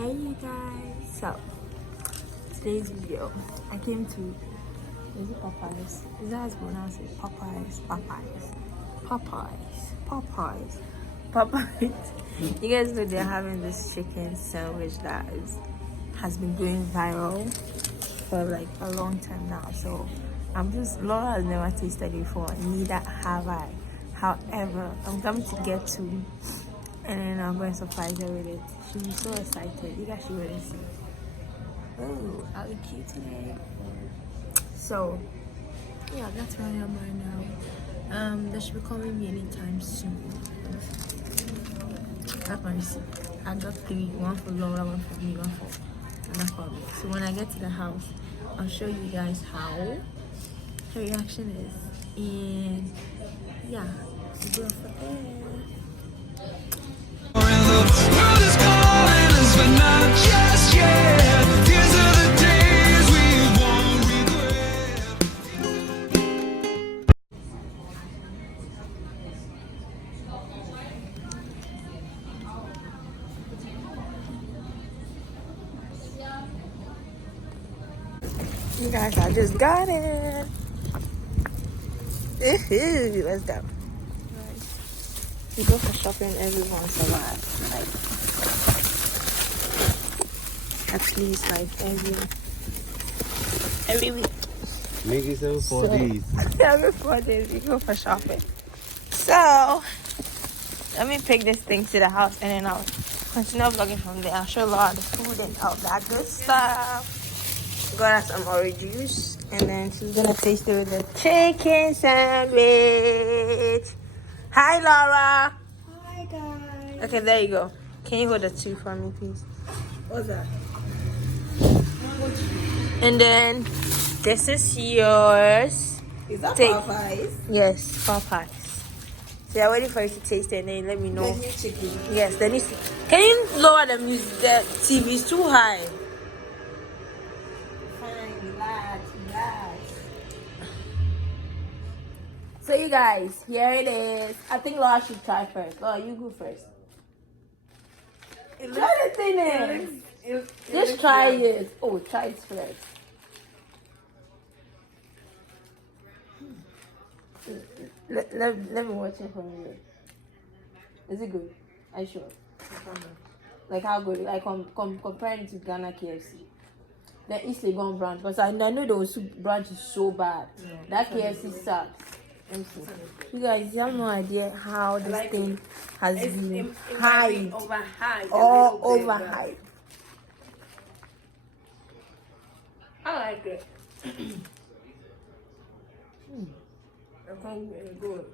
Hey you guys, so today's video I came to, is it Popeyes? Is that how it's pronounced? Popeyes. You guys know they're having this chicken sandwich that has been going viral for like a long time now. So Laura has never tasted it before, neither have I. However, I'm coming to get to, and then I'm going to surprise her with it. She'll be so excited. You guys should really see. Oh, I look cute today. So, yeah, that's where I am right now. They should be calling me anytime soon. That's my receipt. I got 3, one for Laura, one for me, one for another for me. So when I get to the house, I'll show you guys how her reaction is. And yeah, we'll go for there. You guys, I just got it. Let's go. You go for shopping every once in a while. Like, at least like every week. Make it 7 4 days. Every 4 days you go for shopping. So let me pick this thing to the house and then I'll continue vlogging from there. I'll show Laura the food and all that good stuff. Got her some orange juice and then she's gonna taste it with the chicken sandwich. Hi Laura. Hi guys. Okay, there you go. Can you hold the 2 for me, please? What's that? And then this is yours. Is that Take- Popeyes? Yes, Popeyes. So I'm waiting for you to taste it and then let me know. The new chicken. Yes, then you can you lower the music? The TV is too high. Fine, relax. So you guys, here it is. I think Laura should try first. Laura, you go first. Try the thing is. Just try it. Oh, try it first. Let me watch it from you. Is it good? Are you sure? Like how good? Like comparing it to Ghana KFC. The East Legon branch, because I know those branch is so bad. Yeah. That KFC sucks. You guys, you have no idea how this thing has been hyped. Overhyped. I like it. It's really good.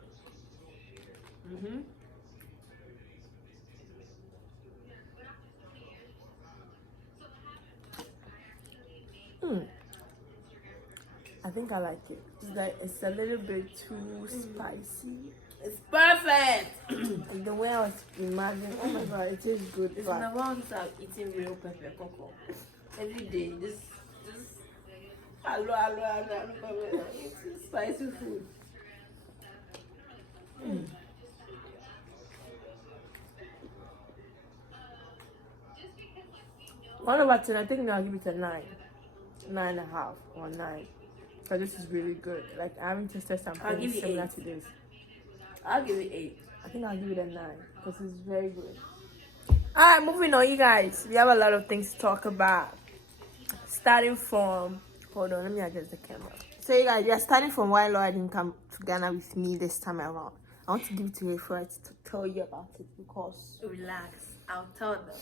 I think I like it. It's a little bit too spicy. It's perfect. And the way I was imagining, oh my god, it tastes good. It's been a while since I've eaten real pepper cocoa. Every day, just hello, it's spicy food. One over 10, I think I'll give it a 9. 9.5 or 9. So this is really good. Like I haven't tasted something similar to this. I'll give it 8. I think I'll give it a 9 because it's very good. Alright, moving on, you guys. We have a lot of things to talk about. Starting from, hold on, let me adjust the camera. So you guys, we are starting from why Laura didn't come to Ghana with me this time around. I want to give it to her first to tell you about it because Relax, I'll tell them.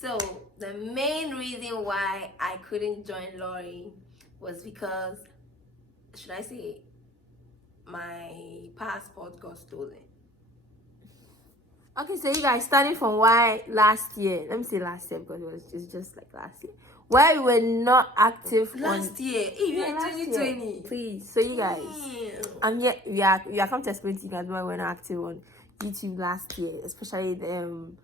So the main reason why I couldn't join Lori was because, should I say, my passport got stolen. okay, so you guys, starting from why last year, let me say last year because it's just like last year, why we were not active Last year, even last 2020. year. Please, so you guys, I'm here. We are come to explain to you guys why we're not active on YouTube last year, especially in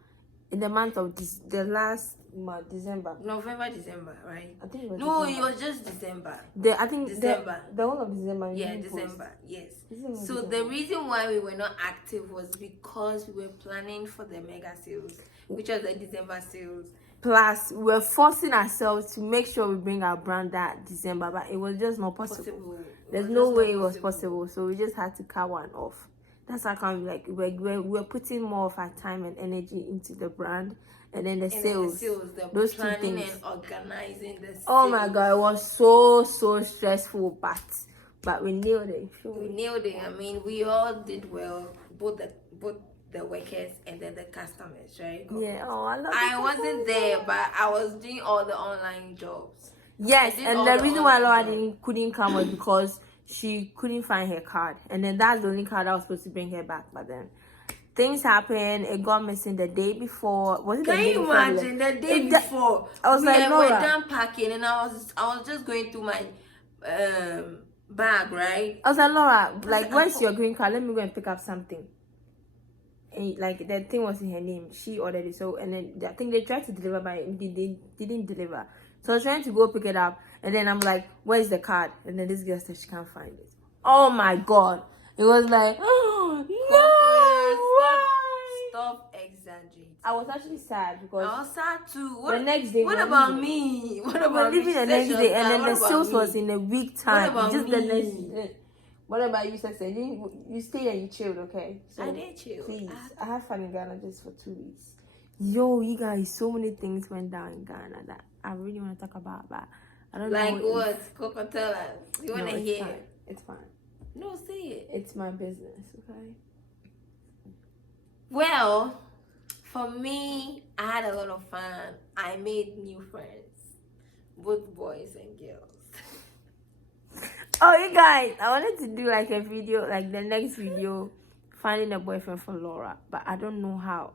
the month of the last month, December. November, December, right? I think it was No, December. it was just December. I think December. The whole of December. Yeah, December. Yes. December, So December. the reason why we were not active was because we were planning for the mega sales, which was the December sales. Plus, we're forcing ourselves to make sure we bring our brand that December, but it was just not possible. There's no way it was possible, so we just had to cut one off. That's how come we're putting more of our time and energy into the brand, and then the sales, those two things. And organizing the sales. Oh my god, it was so stressful, but we nailed it. We nailed it. I mean, we all did well, both the workers and then the customers, right? Yeah. Oh, I wasn't there, but I was doing all the online jobs. Yes, and the reason why Laura couldn't come was because she couldn't find her card, and then that's the only card I was supposed to bring her back. But then things happened. It got missing the day before. Was it the day before? Can you imagine the day before? I was like, Laura, we're done packing, and I was just going through my bag, right? I was like, Laura, like, where's your green card? Let me go and pick up something. And like that thing was in her name, she ordered it. So, and then I think they tried to deliver, but they didn't deliver. So I was trying to go pick it up, and then I'm like, "Where's the card?" And then this girl said she can't find it. Oh my god! It was like, oh no! Stop exaggerating. I was actually sad because I was sad too. The next day, what about me? What about leaving the next day, and then the sales was me? in a week time. What about just me? the next day. What about you, Sese? You stayed and you chilled, okay? So I did chill. Please, I had fun in Ghana just for 2 weeks. Yo, you guys, so many things went down in Ghana that I really want to talk about, but I don't know. Like what? Coco, tell us. You want to hear? Fine. It's fine. No, say it. It's my business, okay? Well, for me, I had a lot of fun. I made new friends, both boys and girls. Oh, you guys, I wanted to do like a video, like the next video, finding a boyfriend for Laura, but I don't know how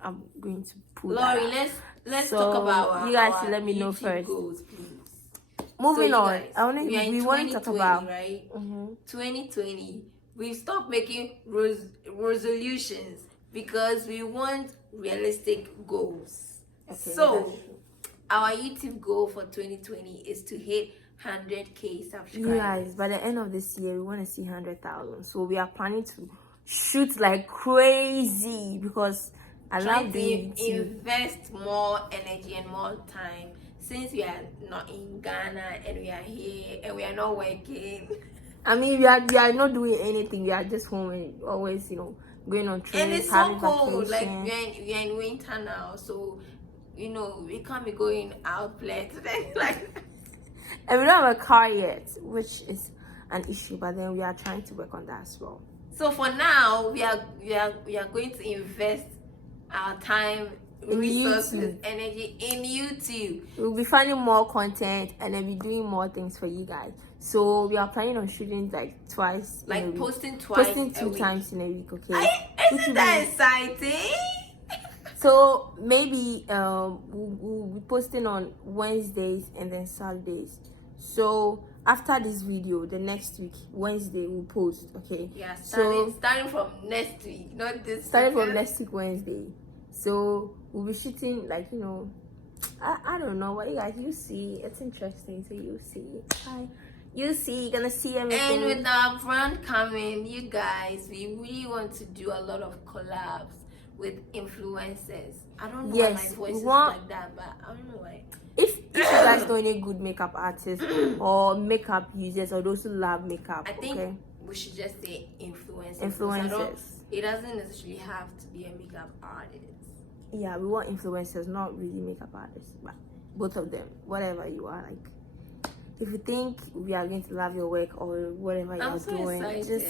I'm going to pull that Lori, out. let's talk about you guys should let me know YouTube first. goals, please. Moving So, on, guys, we want to talk about right? 2020. We stopped making resolutions because we want realistic goals. Okay, So our YouTube goal for 2020 is to hit 100K subscribers. You guys, by the end of this year, we want to see 100,000. So we are planning to shoot like crazy because I love doing YouTube. Invest more energy and more time since we are not in Ghana and we are here and we are not working. I mean, we are not doing anything. We are just home and always, going on trips. And it's so cold. Like we are in winter now, so we can't be going out places like. And we don't have a car yet, which is an issue. But then we are trying to work on that as well. So for now, we are going to invest our time, resources, energy in YouTube. We'll be finding more content and then be doing more things for you guys. So we are planning on shooting like twice. Like posting twice. Posting 2 times in a week, okay? Isn't that exciting? So maybe we'll be posting on Wednesdays and then Saturdays. So after this video, the next week, Wednesday, we'll post, okay? Yeah, starting from next week, not this Starting from next week, Wednesday. So we'll be shooting like, I don't know what you guys, you see. It's interesting, so you see. Hi. You see, you're gonna see everything. And with our brand coming, you guys, we really want to do a lot of collabs with influencers. I don't know why my voice is like that, but I don't know why. If you guys know any good makeup artists or makeup users or those who love makeup, I think we should just say influencers. Influencers. It doesn't necessarily have to be a makeup artist. Yeah, we want influencers, not really makeup artists, but both of them, whatever you are, like. If you think we are going to love your work or whatever you're doing, just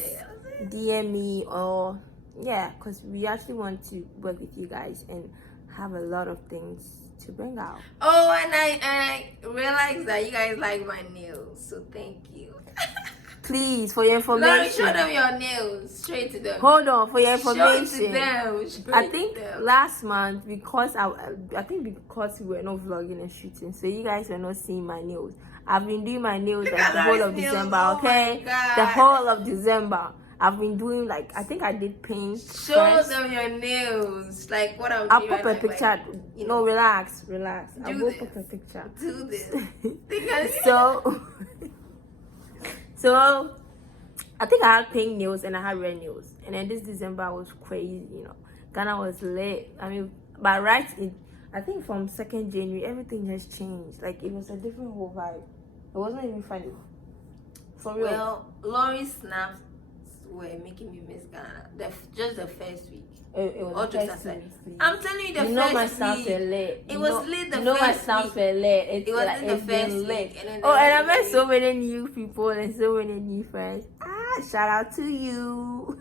DM me or because we actually want to work with you guys and have a lot of things to bring out. Oh, and I realized that you guys like my nails, so thank you. Please, for your information. Laurie, show them your nails, straight to them. Hold on, for your information. Show it to them. I think last month because because we were not vlogging and shooting, so you guys were not seeing my nails. I've been doing my nails like the whole of December, okay? The whole of December. I've been doing I think I did paint. Show them your nails. Like what I'm doing. I'll pop a picture. No, relax. I'll go pop a picture. Do this. So I think I had pink nails and I had red nails. And then this December was crazy, Ghana was lit. I mean, by right, I think from 2nd January, everything has changed. Like, it was a different whole vibe. It wasn't even funny. For real. Well, Lori's snaps were making me miss Ghana. Just the first week. It was All the just first aside. 2 weeks, please. I'm telling you, the You know my first snaps week. were lit. It was lit the You know my first snaps week. were lit. It was like, lit the it's been first lit. week. And then Oh, and I met week- so many new people and so many new friends. Shout out to you.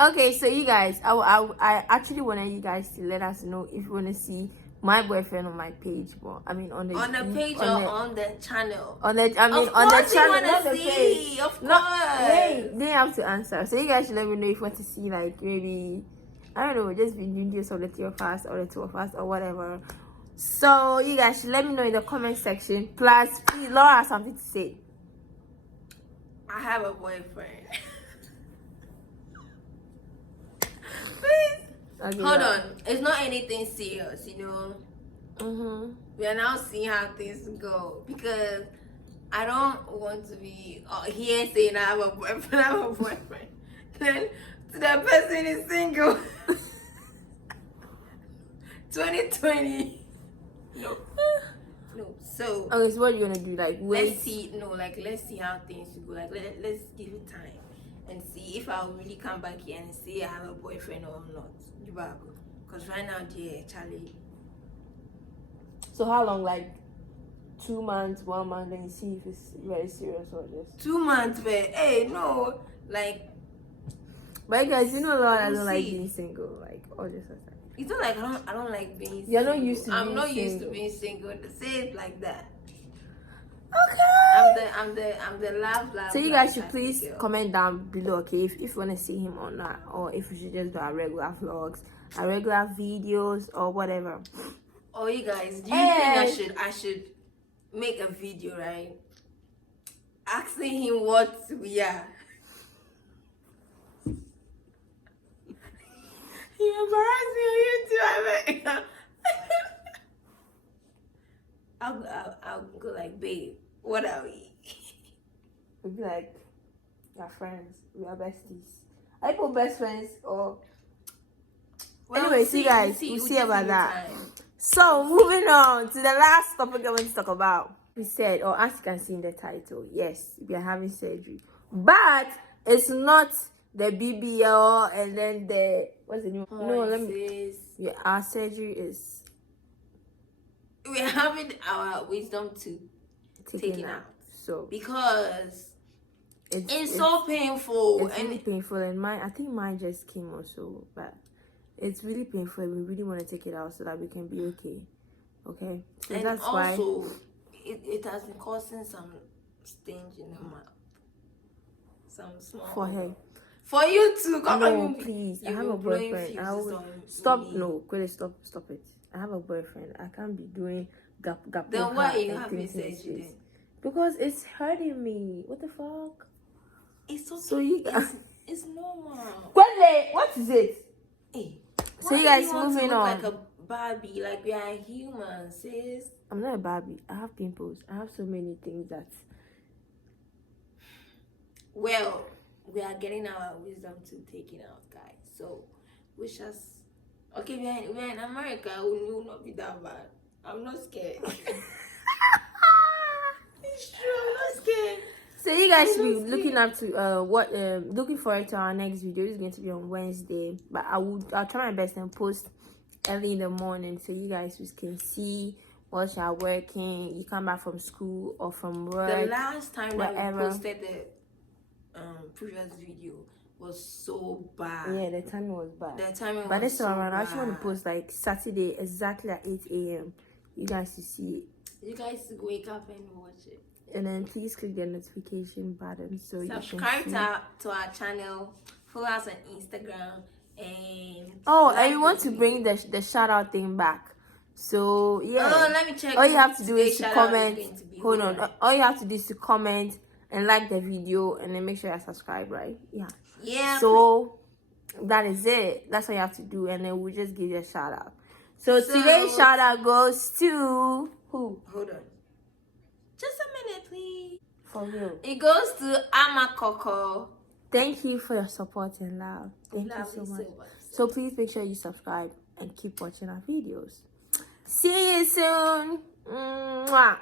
Okay, so you guys, I actually wanted you guys to let us know if you want to see my boyfriend on my page. Well, I mean on the page or on the channel. On the Of channel, not the page. Of No, course. wait, they have to answer. So you guys should let me know if you want to see, like, maybe, I don't know, just videos of the 3 of us or the 2 of us or whatever. So you guys should let me know in the comment section. Plus, please, Laura has something to say. I have a boyfriend. Okay, Hold on. It's not anything serious, you know. We are now seeing how things go because I don't want to be here saying I have a boyfriend. Then to that person is single. 2020. No. So Okay, so what are you gonna do? Like, wait. let's see how things go. Like let's give it time and see if I'll really come back here and say I have a boyfriend or not. Because right now, dear Charlie. So how long? Like 2 months, 1 month, then you see if it's very serious or just 2 months, but hey, no, like. But guys, you know, Laura doesn't We'll like see. being single. Like, all this aside. It's not like I don't like being You're single. not used to I'm being not used to single. being single. Say it like that. Okay. I'm the love. So you guys should please comment down below, okay, if you want to see him or not, or if we should just do our regular vlogs, our regular videos, or whatever. Oh, you guys, do you think I should make a video, right? Asking him what we are. He embarrassed me on YouTube. I'll go like, babe, what are we? We'll be like, we're friends, we are besties. I put best friends or. Well, Anyway, see guys, we'll see about that. So moving on to the last topic I want to talk about. We said, or as you can see in the title, yes, we are having surgery, but it's not the BBL and then the what's the new? No, let me. Yeah, our surgery is. We're having our wisdom to taken out. So because it's so painful. It's really painful, and I think mine just came also, but it's really painful. We really want to take it out so that we can be okay. Okay, so and that's also, why it has been causing some stench in the mouth, some small forehead. For you too, come on, please. I have a boyfriend. I will stop. Me. No, Quilly, stop it. I have a boyfriend. I can't be doing gap. Then why you have surgery then? Because it's hurting me. What the fuck? It's okay. So you it's normal. Quilly, what is it? Hey, so you guys moving on. Like a Barbie, like we are humans, sis. I'm not a Barbie. I have pimples. I have so many things that. Well, we are getting our wisdom to take it out, guys. So, we just okay. We're in America. We will not be that bad. I'm not scared. It's true. I'm not scared. So you guys should be looking up to looking forward to our next video. It's going to be on Wednesday, but I'll try my best and post early in the morning so you guys can see while you're working. You come back from school or from work. The last time that we posted the previous video was so bad. Yeah, the timing was bad. But this time around, I actually want to post like Saturday exactly at 8 a.m. You guys to see it. You guys wake up and watch it. And then please click the notification button so subscribe to our channel. Follow us on Instagram and and we want to bring the shout out thing back. So yeah. Oh, let me check. All you have to do is to comment. Hold on. All you have to do is to comment and like the video and then make sure you subscribe, right? Yeah. Yeah. So that is it. That's all you have to do, and then we'll just give you a shout out. So today's shout out goes to who? Hold on. Just a minute, please. For real. It goes to Amakoko. Thank you for your support and love. Thank Love you so much. much. So please make sure you subscribe and keep watching our videos. See you soon. Mwah.